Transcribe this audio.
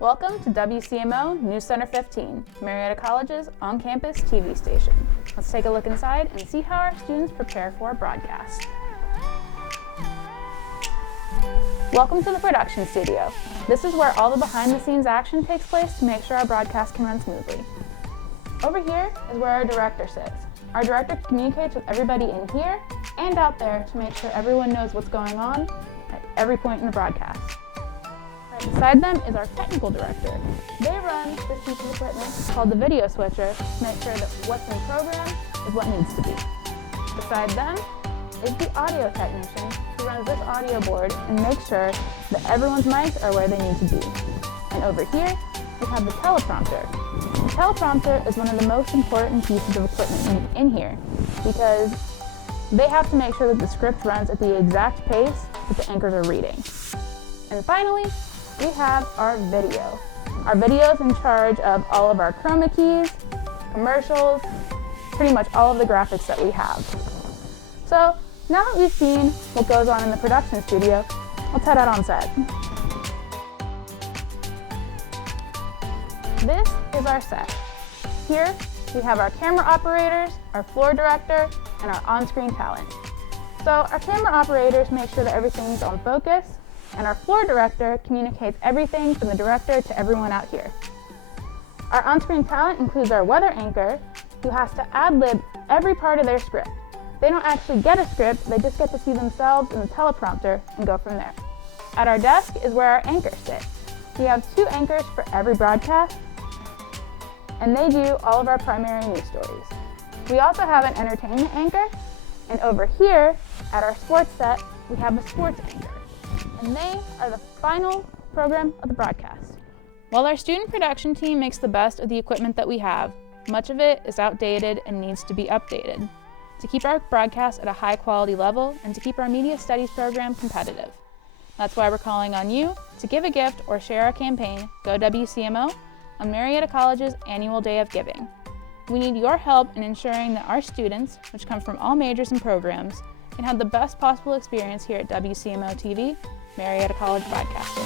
Welcome to WCMO News Center 15, Marietta College's on-campus TV station. Let's take a look inside and see how our students prepare for a broadcast. Welcome to the production studio. This is where all the behind-the-scenes action takes place to make sure our broadcast can run smoothly. Over here is where our director sits. Our director communicates with everybody in here and out there to make sure everyone knows what's going on at every point in the broadcast. Right beside them is our technical director. They run this piece of equipment called the video switcher to make sure that what's in program is what needs to be. Beside them is the audio technician who runs this audio board and makes sure that everyone's mics are where they need to be. And over here, we have the teleprompter. The teleprompter is one of the most important pieces of equipment in here because they have to make sure that the script runs at the exact pace that the anchors are reading. And finally, we have our video. Our video is in charge of all of our chroma keys, commercials, pretty much all of the graphics that we have. So now that we've seen what goes on in the production studio, let's head out on set. This is our set. Here we have our camera operators, our floor director, and our on-screen talent. So our camera operators make sure that everything's on focus, and our floor director communicates everything from the director to everyone out here. Our on-screen talent includes our weather anchor, who has to ad-lib every part of their script. They don't actually get a script, they just get to see themselves in the teleprompter and go from there. At our desk is where our anchors sit. We have 2 anchors for every broadcast, and they do all of our primary news stories. We also have an entertainment anchor, and over here at our sports set, we have a sports anchor. And they are the final program of the broadcast. While our student production team makes the best of the equipment that we have, much of it is outdated and needs to be updated to keep our broadcast at a high quality level and to keep our media studies program competitive. That's why we're calling on you to give a gift or share our campaign, Go WCMO, on Marietta College's annual Day of Giving. We need your help in ensuring that our students, which come from all majors and programs, can have the best possible experience here at WCMO-TV, Marietta College Broadcasting.